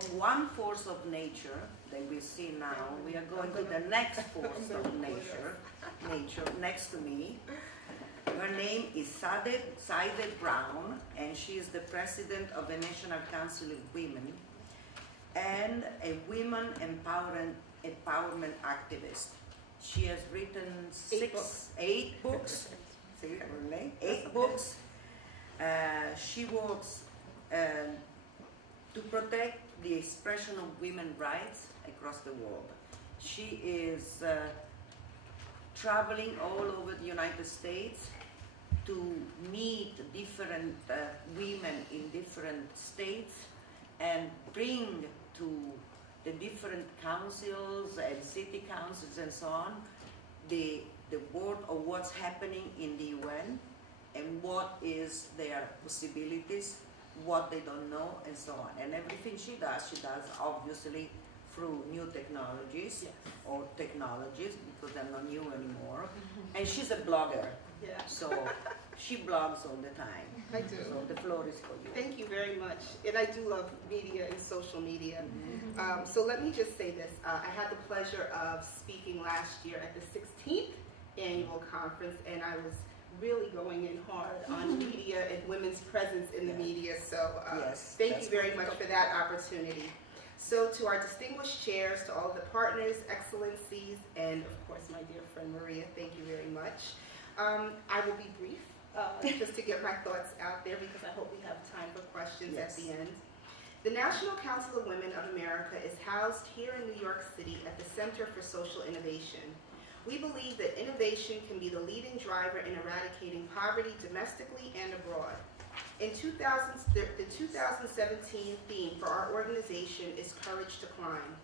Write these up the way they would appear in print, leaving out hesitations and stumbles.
from one force of nature that we see now, we are going to the next force of nature next to me. Her name is Saideh Browne, and she is the president of the National Council of Women and a women empowerment activist. She has written eight books. She works to protect the expression of women's rights across the world. She is traveling all over the United States to meet different women in different states and bring to the different councils and city councils and so on the word of what's happening in the UN and what is their possibilities, what they don't know, and so on. And everything she does obviously through new technologies, yes, or technologies, because they're not new anymore. And she's a blogger, yeah, so she blogs all the time. I do. So the floor is for you. Thank you very much. And I do love media and social media. So let me just say this. I had the pleasure of speaking last year at the 16th annual conference, and I was really going in hard on media and women's presence in the media. So yes, thank you very much for that opportunity. So to our distinguished chairs, to all of the partners, excellencies, and of course my dear friend Maria, thank you very much. I will be brief, just to get my thoughts out there, because I hope we have time for questions, yes, at the end. The National Council of Women of America is housed here in New York City at the Center for Social Innovation. We believe that innovation can be the leading driver in eradicating poverty domestically and abroad. In the 2017 theme for our organization is Courage to Climb.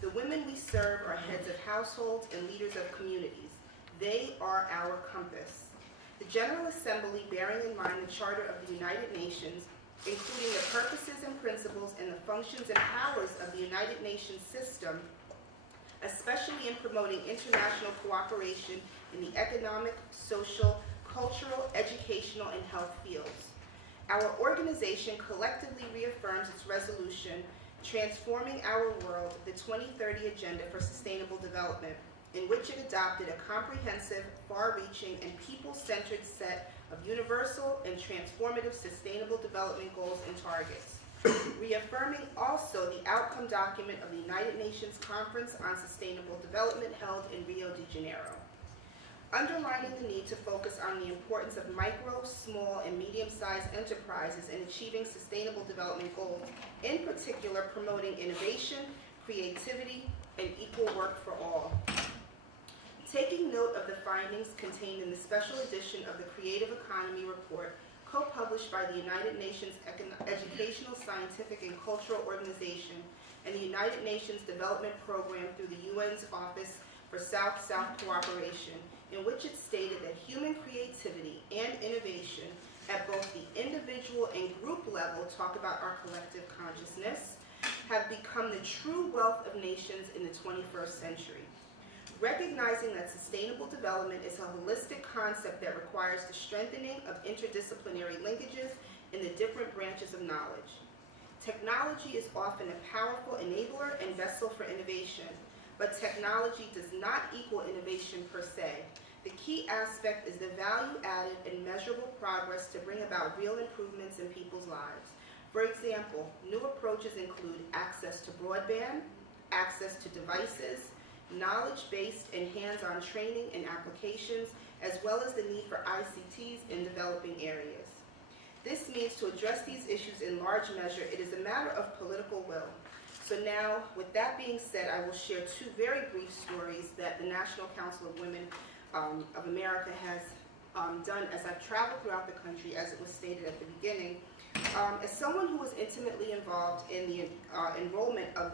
The women we serve are heads of households and leaders of communities. They are our compass. The General Assembly, bearing in mind the Charter of the United Nations, including the purposes and principles and the functions and powers of the United Nations system, especially in promoting international cooperation in the economic, social, cultural, educational, and health fields. Our organization collectively reaffirms its resolution, Transforming Our World, the 2030 Agenda for Sustainable Development, in which it adopted a comprehensive, far-reaching, and people-centered set of universal and transformative sustainable development goals and targets. Reaffirming also the outcome document of the United Nations Conference on Sustainable Development held in Rio de Janeiro. Underlining the need to focus on the importance of micro, small, and medium-sized enterprises in achieving sustainable development goals, in particular promoting innovation, creativity, and equal work for all. Taking note of the findings contained in the special edition of the Creative Economy Report, co-published by the United Nations Educational, Scientific, and Cultural Organization and the United Nations Development Program through the UN's Office for South-South Cooperation, in which it stated that human creativity and innovation at both the individual and group level, talk about our collective consciousness, have become the true wealth of nations in the 21st century. Recognizing that sustainable development is a holistic concept that requires the strengthening of interdisciplinary linkages in the different branches of knowledge. Technology is often a powerful enabler and vessel for innovation, but technology does not equal innovation per se. The key aspect is the value added and measurable progress to bring about real improvements in people's lives. For example, new approaches include access to broadband, access to devices, knowledge-based and hands-on training and applications, as well as the need for ICTs in developing areas. This means to address these issues in large measure, it is a matter of political will. So now, with that being said, I will share two very brief stories that the National Council of Women of America has done as I've traveled throughout the country, as it was stated at the beginning. As someone who was intimately involved in the enrollment of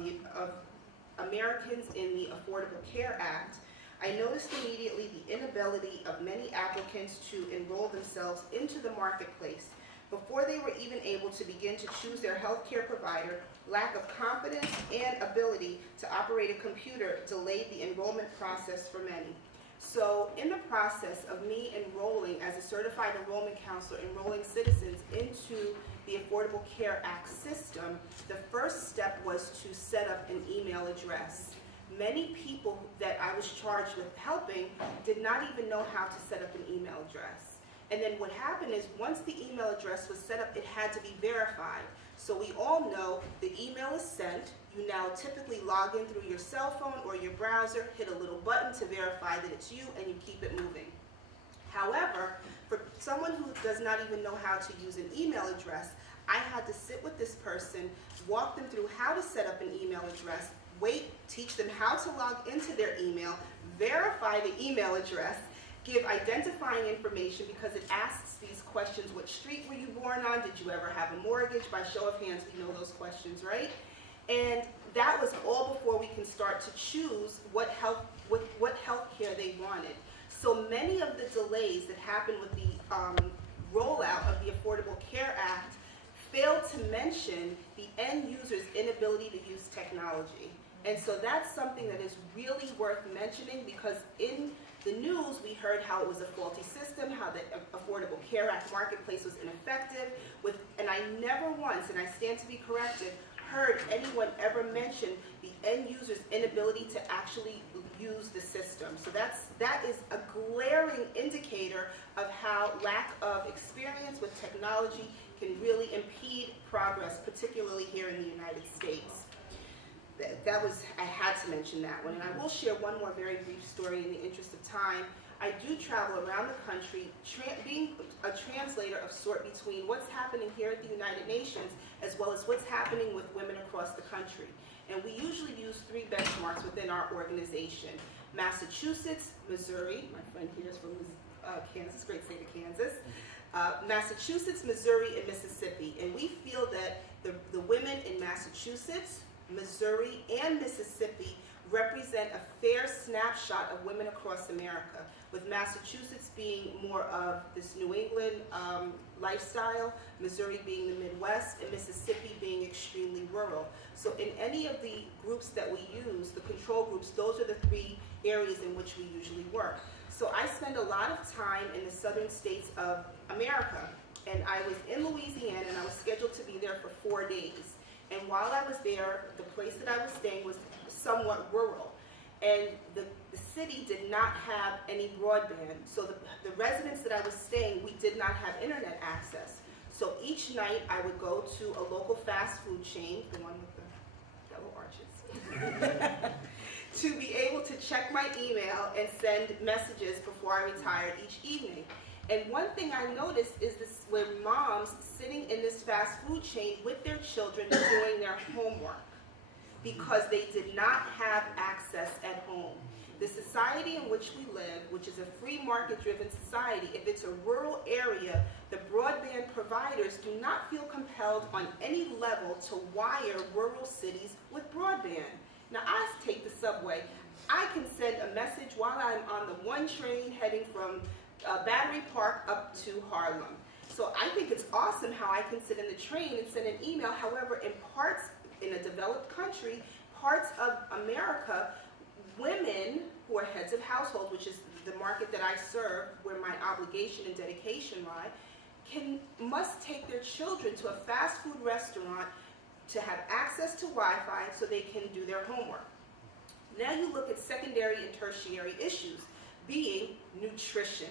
Americans in the Affordable Care Act, I noticed immediately the inability of many applicants to enroll themselves into the marketplace. Before they were even able to begin to choose their healthcare provider, lack of confidence and ability to operate a computer delayed the enrollment process for many. So in the process of me enrolling as a certified enrollment counselor, enrolling citizens into the Affordable Care Act system, the first step was to set up an email address. Many people that I was charged with helping did not even know how to set up an email address. And then what happened is once the email address was set up, it had to be verified. So we all know the email is sent. You now typically log in through your cell phone or your browser, hit a little button to verify that it's you, and you keep it moving. However, for someone who does not even know how to use an email address, I had to sit with this person, walk them through how to set up an email address, teach them how to log into their email, verify the email address, give identifying information because it asks these questions. What street were you born on? Did you ever have a mortgage? By show of hands, we know those questions, right? And that was all before we can start to choose what health care they wanted. So many of the delays that happened with the rollout of the Affordable Care Act failed to mention the end user's inability to use technology. And so that's something that is really worth mentioning because in the news we heard how it was a faulty system, how the Affordable Care Act marketplace was ineffective, and I never once, and I stand to be corrected, heard anyone ever mention the end user's inability to actually use the system. So that is a glaring indicator of how lack of experience with technology can really impede progress, particularly here in the United States. I had to mention that one. And I will share one more very brief story in the interest of time. I do travel around the country, being a translator of sort between what's happening here at the United Nations as well as what's happening with women across the country. And we usually use 3 benchmarks within our organization: Massachusetts, Missouri, my friend here is from Kansas, great state of Kansas, Massachusetts, Missouri, and Mississippi. And we feel that the women in Massachusetts, Missouri, and Mississippi represent a fair snapshot of women across America, with Massachusetts being more of this New England lifestyle, Missouri being the Midwest, and Mississippi being extremely rural. So in any of the groups that we use, the control groups, those are the 3 areas in which we usually work. So I spend a lot of time in the southern states of America, and I was in Louisiana, and I was scheduled to be there for 4 days. And while I was there, the place that I was staying was somewhat rural. And the city did not have any broadband. So the residents that I was staying, we did not have internet access. So each night I would go to a local fast food chain, the one with the yellow arches, to be able to check my email and send messages before I retired each evening. And one thing I noticed is this, where moms sitting in this fast food chain with their children doing their homework because they did not have access at home. The society in which we live, which is a free market-driven society, if it's a rural area, the broadband providers do not feel compelled on any level to wire rural cities with broadband. Now, I take the subway. I can send a message while I'm on the one train heading from Battery Park up to Harlem. So I think it's awesome how I can sit in the train and send an email. However, in a developed country, parts of America, women who are heads of household, which is the market that I serve, where my obligation and dedication lie, must take their children to a fast food restaurant to have access to Wi-Fi so they can do their homework. Now you look at secondary and tertiary issues, being nutrition.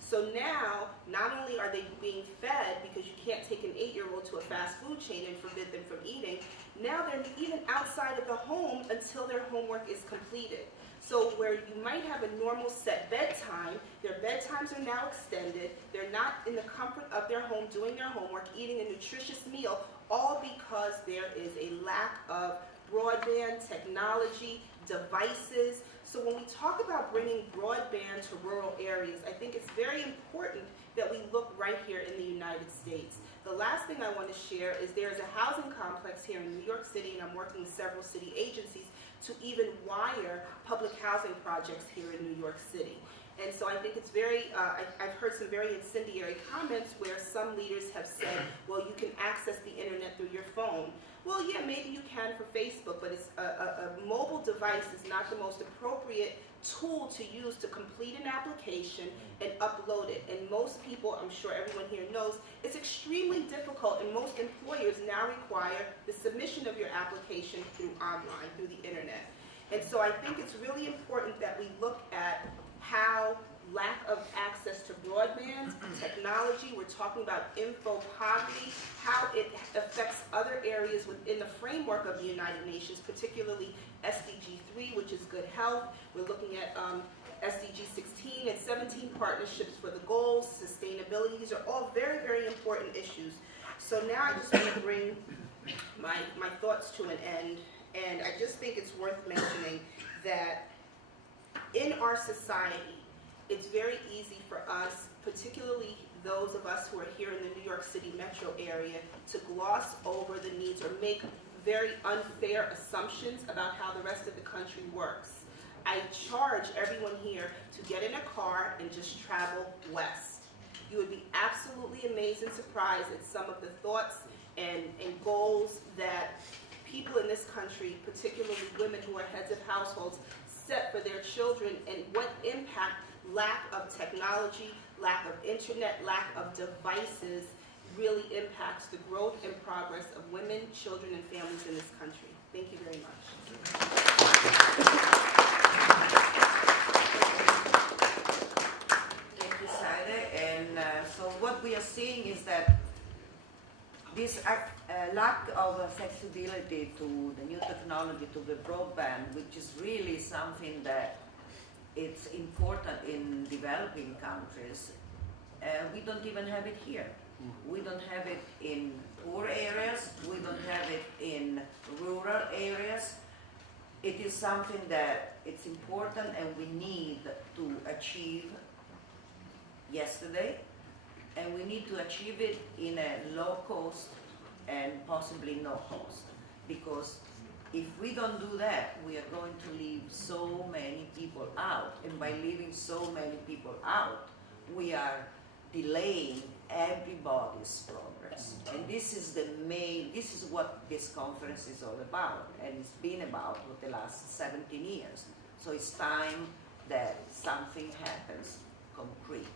So now, not only are they being fed, because you can't take an 8-year-old to a fast food chain and forbid them from eating, now they're even outside of the home until their homework is completed. So where you might have a normal set bedtime, their bedtimes are now extended, they're not in the comfort of their home doing their homework, eating a nutritious meal, all because there is a lack of broadband, technology, devices. So when we talk about bringing broadband to rural areas, I think it's very important that we look right here in the United States. The last thing I want to share is there's a housing complex here in New York City, and I'm working with several city agencies to even wire public housing projects here in New York City. And so I think it's very, I've heard some very incendiary comments where some leaders have said, well, you can access the internet through your phone. Well, yeah, maybe you can for Facebook, but it's a mobile device is not the most appropriate tool to use to complete an application and upload it. And most people, I'm sure everyone here knows, it's extremely difficult, and most employers now require the submission of your application through online, through the internet. And so I think it's really important that we look at how lack of access to broadband, technology, we're talking about InfoPoverty, how it affects other areas within the framework of the United Nations, particularly SDG 3, which is good health. We're looking at SDG 16 and 17 partnerships for the goals, sustainability. These are all very, very important issues. So now I just want to bring my thoughts to an end, and I just think it's worth mentioning that in our society, it's very easy for us, particularly those of us who are here in the New York City metro area, to gloss over the needs or make very unfair assumptions about how the rest of the country works. I charge everyone here to get in a car and just travel west. You would be absolutely amazed and surprised at some of the thoughts and goals that people in this country, particularly women who are heads of households, set for their children, and what impact lack of technology, lack of internet, lack of devices really impacts the growth and progress of women, children, and families in this country. Thank you very much. Thank you, Saideh. And so what we are seeing is that this lack of accessibility to the new technology, to the broadband, which is really something that it's important in developing countries, we don't even have it here. We don't have it in poor areas, we don't have it in rural areas. It is something that it's important and we need to achieve yesterday, and we need to achieve it in a low cost and possibly no cost, because if we don't do that, we are going to leave so many people out, and by leaving so many people out, we are delaying everybody's progress. And this is this is what this conference is all about, and it's been about for the last 17 years. So it's time that something happens concrete.